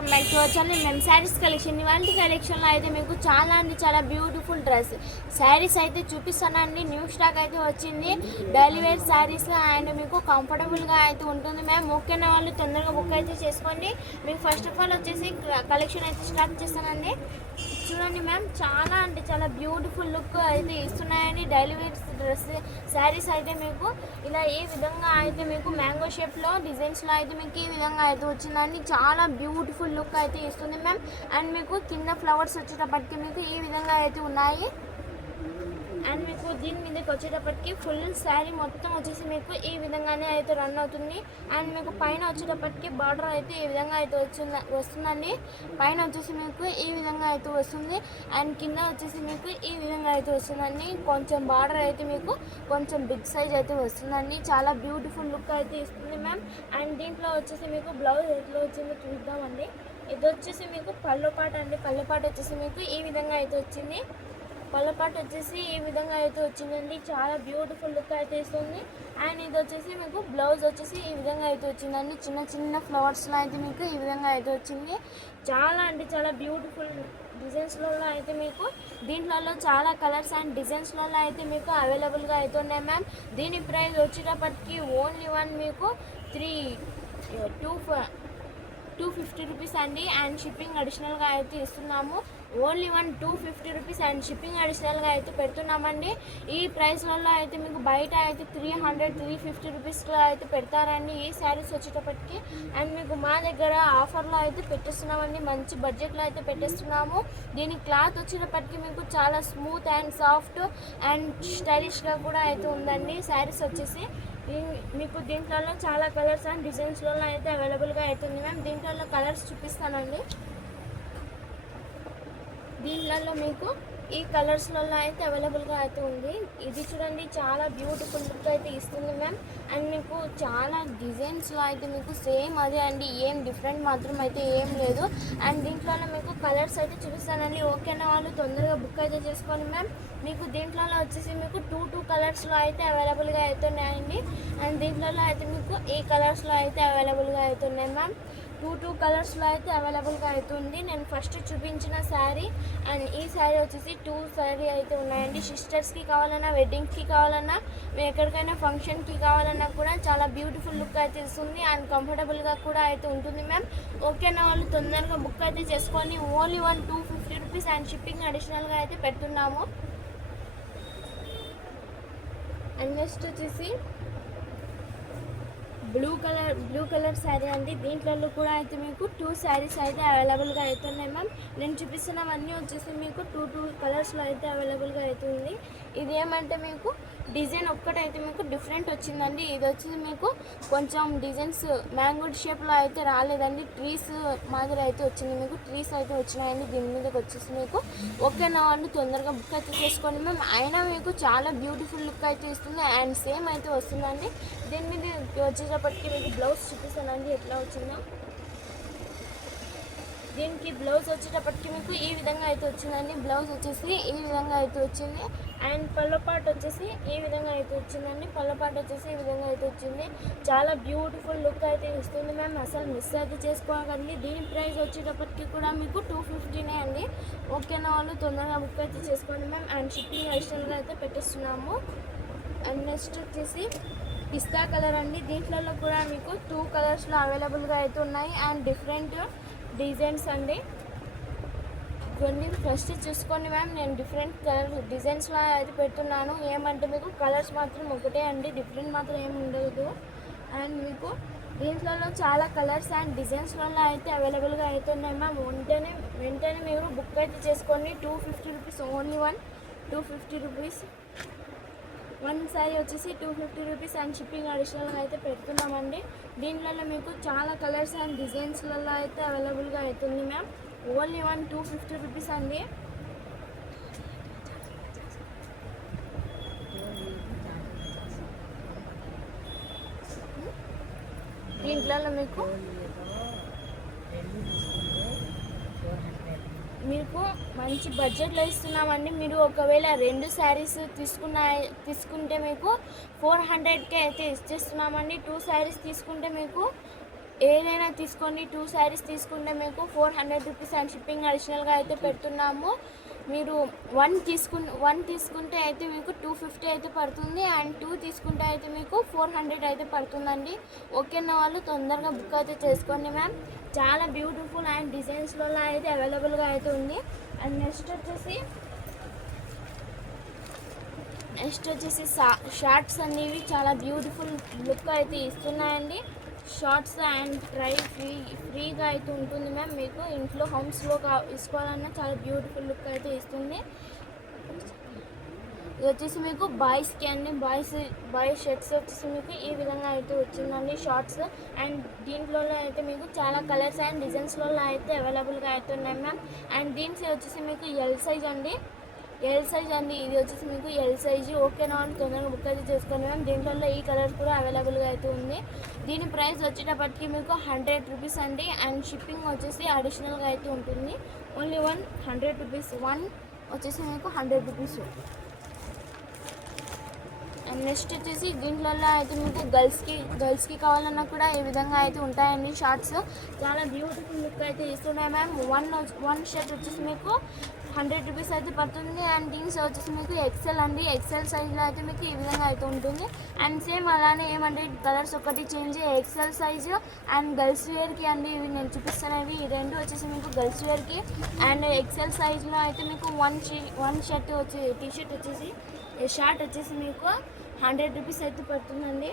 Welcome back to our channel. మేము saris collection ఇలాంటి కలెక్షన్లో అయితే మీకు చాలా చాలా బ్యూటిఫుల్ డ్రెస్ శారీస్ అయితే చూపిస్తానండి. న్యూ స్టాక్ అయితే వచ్చింది. డైలీ వేర్ శారీస్ అండ్ మీకు కంఫర్టబుల్గా అయితే ఉంటుంది మ్యామ్. ఓకేనా వాళ్ళు తొందరగా బుక్ అయితే చేసుకోండి. మీకు ఫస్ట్ ఆఫ్ ఆల్ వచ్చేసి కలెక్షన్ అయితే స్టార్ట్ చేస్తానండి. చూడండి మ్యామ్, చాలా అంటే చాలా బ్యూటిఫుల్ లుక్ అయితే ఇస్తున్నాయండి. డైలీ వేర్ డ్రెస్ శారీస్ అయితే మీకు ఇలా ఈ విధంగా అయితే మీకు మ్యాంగో షేప్లో డిజైన్స్లో అయితే మీకు ఈ విధంగా అయితే వచ్చిందండి. చాలా బ్యూటిఫుల్ లుక్ అయితే ఇస్తుంది మ్యామ్. అండ్ మీకు కింద ఫ్లవర్స్ వచ్చేటప్పటికి మీకు ఈ విధంగా అయితే ఉన్నాయి. అండ్ మీకు దీని మీదకి వచ్చేటప్పటికి ఫుల్ శారీ మొత్తం వచ్చేసి మీకు ఈ విధంగానే అయితే రన్ అవుతుంది. అండ్ మీకు పైన వచ్చేటప్పటికి బార్డర్ అయితే ఈ విధంగా అయితే వస్తుందండి. పైన వచ్చేసి మీకు ఈ విధంగా అయితే వస్తుంది. అండ్ కింద వచ్చేసి మీకు ఈ విధంగా అయితే వస్తుందండి. కొంచెం బార్డర్ అయితే మీకు కొంచెం బిగ్ సైజ్ అయితే వస్తుందండి. చాలా బ్యూటిఫుల్ లుక్ అయితే ఇస్తుంది మ్యామ్. అండ్ దీంట్లో వచ్చేసి మీకు బ్లౌజ్ ఎట్లా వచ్చిందో చూద్దామండి. ఇది వచ్చేసి మీకు పళ్ళు పాట అండి. పళ్ళు పాట వచ్చేసి మీకు ఈ విధంగా అయితే వచ్చింది. పళ్ళపాటు వచ్చేసి ఈ విధంగా అయితే వచ్చిందండి. చాలా బ్యూటిఫుల్ లుక్ అయితే ఇస్తుంది. అండ్ ఇది వచ్చేసి మీకు బ్లౌజ్ వచ్చేసి ఈ విధంగా అయితే వచ్చిందండి. చిన్న చిన్న ఫ్లవర్స్లో అయితే మీకు ఈ విధంగా అయితే వచ్చింది. చాలా అంటే చాలా బ్యూటిఫుల్ డిజైన్స్లో అయితే మీకు దీంట్లో చాలా కలర్స్ అండ్ డిజైన్స్లో అయితే మీకు అవైలబుల్గా అయితే ఉన్నాయి మ్యామ్. దీని ప్రైస్ వచ్చేటప్పటికి ఓన్లీ వన్ మీకు 250 రూపీస్ అండి. అండ్ షిప్పింగ్ అడిషనల్గా అయితే ఇస్తున్నాము. ఓన్లీ 250 రూపీస్ అండ్ షిప్పింగ్ అడిషనల్గా అయితే పెడుతున్నామండి. ఈ ప్రైస్లలో అయితే మీకు బయట అయితే 350 రూపీస్లో అయితే పెడతారండి ఈ శారీస్ వచ్చేటప్పటికి. అండ్ మీకు మా దగ్గర ఆఫర్లో అయితే పెట్టేస్తున్నామండి. మంచి బడ్జెట్లో అయితే పెట్టేస్తున్నాము. దీని క్లాత్ వచ్చేటప్పటికి మీకు చాలా స్మూత్ అండ్ సాఫ్ట్ అండ్ స్టైలిష్గా కూడా అయితే ఉందండి శారీస్ వచ్చేసి. మీకు దీంట్లో చాలా కలర్స్ అండ్ డిజైన్స్లో అయితే అవైలబుల్గా అవుతుంది మ్యామ్. దీంట్లో కలర్స్ చూపిస్తానండి. దీంట్లో మీకు ఈ కలర్స్లలో అయితే అవైలబుల్గా అయితే ఉంది. ఇది చూడండి, చాలా బ్యూటిఫుల్ లుక్ అయితే ఇస్తుంది మ్యామ్. అండ్ మీకు చాలా డిజైన్స్లో అయితే మీకు సేమ్ అదే అండి, ఏం డిఫరెంట్ మాత్రం అయితే ఏం లేదు. అండ్ దీంట్లో మీకు కలర్స్ అయితే చూపిస్తానండి. ఓకేనా వాళ్ళు తొందరగా బుక్ అయితే చేసుకోండి మ్యామ్. మీకు దీంట్లో వచ్చేసి మీకు టూ కలర్స్లో అయితే అవైలబుల్గా అవుతున్నాయండి. అండ్ దీంట్లో అయితే మీకు ఈ కలర్స్లో అయితే అవైలబుల్గా అవుతున్నాయి మ్యామ్. టూ కలర్స్లో అయితే అవైలబుల్గా అవుతుంది. నేను ఫస్ట్ చూపించిన శారీ అండ్ ఈ శారీ వచ్చేసి 2 శారీ అయితే ఉన్నాయండి. సిస్టర్స్కి కావాలన్నా, వెడ్డింగ్కి కావాలన్నా, ఎక్కడికైనా ఫంక్షన్కి కావాలన్నా కూడా చాలా బ్యూటిఫుల్ లుక్ అయితే ఇస్తుంది. అండ్ కంఫర్టబుల్గా కూడా అయితే ఉంటుంది మ్యామ్. ఓకేనా వాళ్ళు తొందరగా బుక్ అయితే చేసుకొని ఓన్లీ 250 రూపీస్ అండ్ షిప్పింగ్ అడిషనల్గా అయితే పెడుతున్నాము. అండ్ నెక్స్ట్ వచ్చేసి బ్లూ కలర్ శారీ అండి. దీంట్లో కూడా అయితే మీకు 2 శారీస్ అయితే అవైలబుల్గా అవుతున్నాయి మ్యామ్. నేను చూపిస్తున్నవన్నీ వచ్చేసి మీకు 2 కలర్స్లో అయితే అవైలబుల్గా అవుతుంది. ఇది ఏమంటే మీకు డిజైన్ ఒక్కటైతే మీకు డిఫరెంట్ వచ్చిందండి. ఇది వచ్చేసి మీకు కొంచెం డిజైన్స్ మ్యాంగో షేప్లో అయితే రాలేదండి. ట్రీస్ మాదిరి అయితే వచ్చింది. మీకు ట్రీస్ అయితే వచ్చినాయండి దీని మీదకి వచ్చేసి మీకు. ఓకేనా వాళ్ళు తొందరగా బుక్ అయితే చేసుకోండి మ్యామ్. అయినా మీకు చాలా బ్యూటిఫుల్ లుక్ అయితే ఇస్తుంది అండ్ సేమ్ అయితే వస్తుందండి. దీని మీద వచ్చేటప్పటికి మీకు బ్లౌజ్ చూపిస్తానండి ఎట్లా వచ్చిందో. దీనికి బ్లౌజ్ వచ్చేటప్పటికి మీకు ఈ విధంగా అయితే వచ్చిందండి. బ్లౌజ్ వచ్చేసి ఈ విధంగా అయితే వచ్చింది. అండ్ పళ్ళపాటు వచ్చేసి ఈ విధంగా అయితే వచ్చిందండి. పళ్ళపాటు వచ్చేసి ఈ విధంగా అయితే వచ్చింది. చాలా బ్యూటిఫుల్ లుక్ అయితే ఇస్తుంది మ్యామ్. అసలు మిస్ అయితే చేసుకోకండి. దీని ప్రైస్ వచ్చేటప్పటికి కూడా మీకు 250 అండి. ఓకేనా వాళ్ళు తొందరగా బుక్ అయితే చేసుకోండి మ్యామ్. అండ్ షిప్పింగ్ అడిషనల్గా అయితే పెట్టేస్తున్నాము. అండ్ నెక్స్ట్ వచ్చేసి పిస్తా కలర్ అండి. దీంట్లో కూడా మీకు 2 కలర్స్లో అవైలబుల్గా అయితే ఉన్నాయి అండ్ డిఫరెంట్ డిజైన్స్ అండి. కొన్ని ఫస్ట్ చూసుకోండి మ్యామ్. నేను డిఫరెంట్ కలర్ డిజైన్స్లో అయితే పెడుతున్నాను. ఏమంటే మీకు కలర్స్ మాత్రం ఒకటే అండి, డిఫరెంట్ మాత్రం ఏమి ఉండదు. అండ్ మీకు దీంట్లో చాలా కలర్స్ అండ్ డిజైన్స్లో అయితే అవైలబుల్గా అయితే ఉన్నాయి మ్యామ్. వెంటనే మీరు బుక్ అయితే చేసుకోండి. 250 రూపీస్ ఓన్లీ 250 రూపీస్. 1 శారీ వచ్చేసి 250 రూపీస్ అండ్ షిప్పింగ్ అడిషనల్గా అయితే పెడుతున్నామండి. దీంట్లో మీకు చాలా కలర్స్ అండ్ డిజైన్స్లలో అయితే అవైలబుల్గా అవుతుంది మ్యామ్. ఓన్లీ 250 రూపీస్ అండి. దీంట్లో మీకు మంచి బడ్జెట్లో ఇస్తున్నామండి. మీరు ఒకవేళ 2 శారీస్ తీసుకుంటే మీకు 400కే అయితే ఇచ్చేస్తున్నామండి. 2 శారీస్ తీసుకుంటే మీకు ఏదైనా తీసుకోండి, 2 శారీస్ తీసుకుంటే మీకు 400 రూపీస్ అండ్ షిప్పింగ్ అడిషనల్గా అయితే పెడుతున్నాము. మీరు 1 తీసుకుంటే అయితే మీకు 250 అయితే పడుతుంది అండ్ 2 తీసుకుంటే అయితే మీకు 400 అయితే పడుతుందండి. ఓకేనా వాళ్ళు తొందరగా బుక్ అయితే చేసుకోండి మ్యామ్. చాలా బ్యూటిఫుల్ అండ్ డిజైన్స్లో అయితే అవైలబుల్గా అయితే ఉంది. అండ్ నెక్స్ట్ వచ్చేసి షార్ట్స్ అనేవి చాలా బ్యూటిఫుల్ లుక్ అయితే ఇస్తున్నాయండి. షార్ట్స్ అండ్ ఫ్రీగా అయితే ఉంటుంది మ్యామ్. మీకు ఇంట్లో హోమ్స్లో తీసుకోవాలన్నా చాలా బ్యూటిఫుల్ లుక్ అయితే ఇస్తుంది. ఇది వచ్చేసి మీకు బాయ్స్కి అండి, బాయ్స్ షర్ట్స్ వచ్చేసి మీకు ఈ విధంగా అయితే వచ్చిందండి షార్ట్స్. అండ్ దీంట్లో అయితే మీకు చాలా కలర్స్ అండ్ డిజైన్స్లో అయితే అవైలబుల్గా అయితే ఉన్నాయి మ్యామ్. అండ్ దీంట్లో వచ్చేసి మీకు ఎల్ సైజ్ అండి. ఇది వచ్చేసి మీకు ఎల్ సైజు. ఓకేనా అని తొందరగా బుక్ అయితే చేసుకోండి మ్యామ్. దీంట్లో ఈ కలర్ కూడా అవైలబుల్గా అయితే ఉంది. దీని ప్రైస్ వచ్చేటప్పటికి మీకు 100 రూపీస్ అండి అండ్ షిప్పింగ్ వచ్చేసి అడిషనల్గా అయితే ఉంటుంది. Only 100 rupees. 1 వచ్చేసి మీకు 100 రూపీస్. అండ్ నెక్స్ట్ వచ్చేసి దీంట్లో అయితే మీకు గర్ల్స్కి కావాలన్నా కూడా ఈ విధంగా అయితే ఉంటాయండి షార్ట్స్. చాలా బ్యూటిఫుల్ లుక్ అయితే ఇస్తున్నాయి మ్యామ్. వన్ షర్ట్ వచ్చేసి మీకు 100 రూపీస్ అయితే పడుతుంది. అండ్ దీని వచ్చేసి మీకు ఎక్సెల్ అండి. ఎక్సెల్ సైజ్లో అయితే మీకు ఈ విధంగా అయితే ఉంటుంది. అండ్ సేమ్ అలానే ఏమంటే కలర్స్ ఒకటి change. XL size and girls వేర్కి అండి ఇవి నేను చూపిస్తున్నవి. ఈ రెండు వచ్చేసి మీకు గర్ల్స్ వేర్కి. అండ్ ఎక్సెల్ సైజ్లో అయితే మీకు వన్ షర్ట్ వచ్చేసి షార్ట్ వచ్చేసి మీకు 100 రూపీస్ అయితే పడుతుందండి.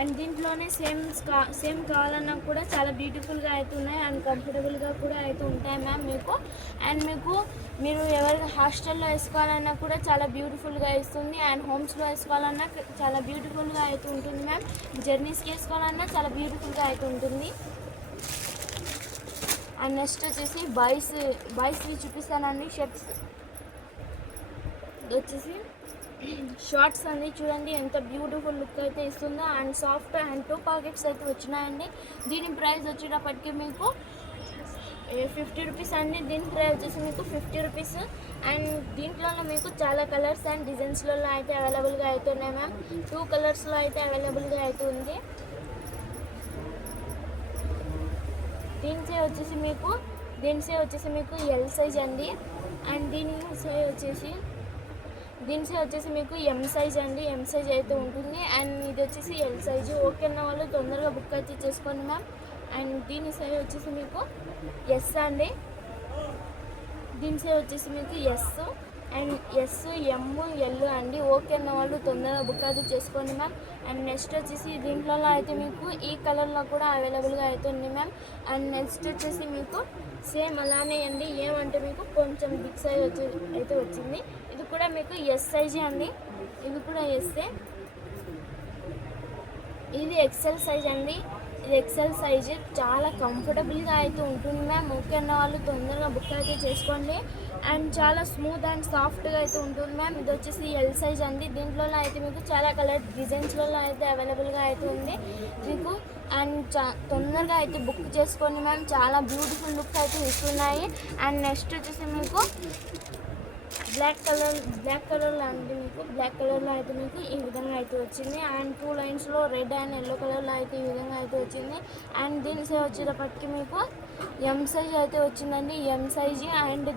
అండ్ దీంట్లోనే సేమ్ కావాలన్నా కూడా చాలా బ్యూటిఫుల్గా అయితే ఉన్నాయి అండ్ కంఫర్టబుల్గా కూడా అయితే ఉంటాయి మ్యామ్ మీకు. అండ్ మీరు ఎవరికి హాస్టల్లో వేసుకోవాలన్నా కూడా చాలా బ్యూటిఫుల్గా ఇస్తుంది. అండ్ హోమ్స్లో వేసుకోవాలన్నా చాలా బ్యూటిఫుల్గా అయితే ఉంటుంది మ్యామ్. జర్నీస్కి వేసుకోవాలన్నా చాలా బ్యూటిఫుల్గా అయితే ఉంటుంది. అండ్ నెక్స్ట్ వచ్చేసి బాయ్స్వి చూపిస్తానండి. షర్ట్స్ వచ్చేసి షార్ట్స్ అన్ని చూడండి ఎంత బ్యూటిఫుల్ లుక్ అయితే ఇస్తుందో. అండ్ సాఫ్ట్ అండ్ 2 పాకెట్స్ అయితే వచ్చినాయండి. దీని ప్రైస్ వచ్చేటప్పటికి మీకు 50 రూపీస్ అండి. దీని ప్రైస్ వచ్చేసి మీకు 50 రూపీస్. అండ్ దీంట్లో మీకు చాలా కలర్స్ అండ్ డిజైన్స్లో అయితే అవైలబుల్గా అయితే ఉన్నాయి మ్యామ్. 2 కలర్స్లో అయితే అవైలబుల్గా అయితే ఉంది. దీనిసే వచ్చేసి మీకు ఎల్ సైజ్ అండి. అండ్ దీనిసే వచ్చేసి మీకు ఎం సైజ్ అండి. ఎం సైజ్ అయితే ఉంటుంది. అండ్ ఇది వచ్చేసి ఎల్ సైజు. ఓకే అన్న వాళ్ళు తొందరగా బుక్ అయితే చేసుకోండి మ్యామ్. అండ్ దీని సైజ్ వచ్చేసి మీకు ఎస్ అండి. దీని సైజ్ వచ్చేసి మీకు ఎస్ అండ్ ఎం ఎల్ అండి. ఓకే అన్న వాళ్ళు తొందరగా బుక్ అయితే చేసుకోండి మ్యామ్. అండ్ నెక్స్ట్ వచ్చేసి దీంట్లో అయితే మీకు ఈ కలర్లో కూడా అవైలబుల్గా అయితే ఉంది మ్యామ్. అండ్ నెక్స్ట్ వచ్చేసి మీకు సేమ్ అలానే అండి. ఏమంటే మీకు కొంచెం బిగ్ సైజ్ అయితే వచ్చింది. ఇది కూడా మీకు ఎస్ సైజే అండి. ఇది కూడా ఎస్ఏ. ఇది ఎక్సెల్ సైజ్ అండి. ఇది ఎక్సెల్ సైజు. చాలా కంఫర్టబుల్గా అయితే ఉంటుంది మ్యామ్. ఓకే అన్న వాళ్ళు తొందరగా బుక్ అయితే చేసుకోండి. అండ్ చాలా స్మూత్ అండ్ సాఫ్ట్గా అయితే ఉంటుంది మ్యామ్. ఇది వచ్చేసి ఎల్ సైజ్ అండి. దీంట్లో అయితే మీకు చాలా కలర్ డిజైన్స్లో అయితే అవైలబుల్గా అయితే ఉంది మీకు. అండ్ తొందరగా అయితే బుక్ చేసుకోండి మ్యామ్. చాలా బ్యూటిఫుల్ లుక్ అయితే ఇస్తున్నాయి. అండ్ నెక్స్ట్ వచ్చేసి మీకు బ్లాక్ కలర్లో అండి. మీకు బ్లాక్ కలర్లో అయితే మీకు ఈ విధంగా అయితే వచ్చింది. అండ్ 2 లైన్స్లో రెడ్ అండ్ ఎల్లో కలర్లో అయితే ఈ విధంగా అయితే వచ్చింది. అండ్ దీని సైజ్ వచ్చేటప్పటికి మీకు ఎం సైజ్ అయితే వచ్చిందండి. M size. అండ్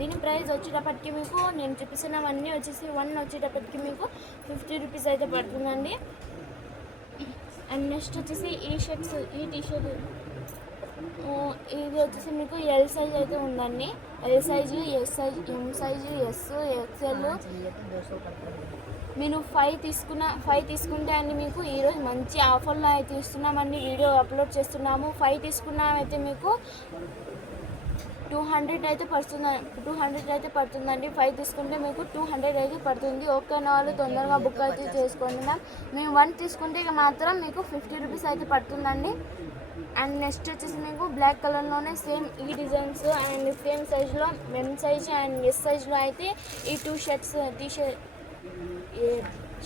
దీని ప్రైస్ వచ్చేటప్పటికి మీకు నేను చూపిస్తున్నవన్నీ వచ్చేసి 1 వచ్చేటప్పటికి మీకు 50 రూపీస్ అయితే పడుతుందండి. అండ్ నెక్స్ట్ వచ్చేసి ఈ టీషర్ట్ ఇది వచ్చేసి మీకు ఎల్ సైజ్ అయితే ఉందండి. L size, S size, M size, S, XL. మీరు 5 తీసుకుంటే అండి మీకు ఈరోజు మంచి ఆఫర్లో అయితే ఇస్తున్నామండి. వీడియో అప్లోడ్ చేస్తున్నాము. 5 తీసుకున్నామైతే మీకు 200 అయితే పడుతుందండి. 5 తీసుకుంటే మీకు 200 అయితే పడుతుంది. ఓకే అన్న వాళ్ళు తొందరగా బుక్ అయితే చేసుకోండి మ్యామ్. మేము 1 తీసుకుంటే మాత్రం మీకు 50 రూపీస్ అయితే పడుతుందండి. అండ్ నెక్స్ట్ వచ్చేసి మీకు బ్లాక్ కలర్లోనే సేమ్ ఈ డిజైన్స్ అండ్ సేమ్ సైజులో ఎం సైజ్ అండ్ ఎస్ సైజులో అయితే ఈ 2 షర్ట్స్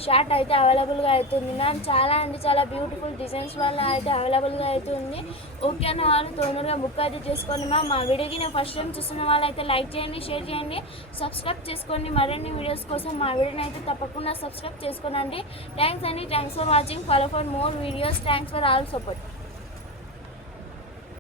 షర్ట్ అయితే అవైలబుల్గా అవుతుంది మ్యామ్. చాలా బ్యూటిఫుల్ డిజైన్స్ వల్ల అయితే అవైలబుల్గా అవుతుంది. ఓకే అన్న వాళ్ళు తొందరగా బుక్ అయితే చేసుకోండి మ్యామ్. మా వీడియోకి నేను ఫస్ట్ టైం చూస్తున్న వాళ్ళు అయితే లైక్ చేయండి, షేర్ చేయండి, సబ్స్క్రైబ్ చేసుకోండి. మరిన్ని వీడియోస్ కోసం మా వీడియోని అయితే తప్పకుండా సబ్స్క్రైబ్ చేసుకోనండి. Thanks for watching. Follow for more videos. Thanks for all support.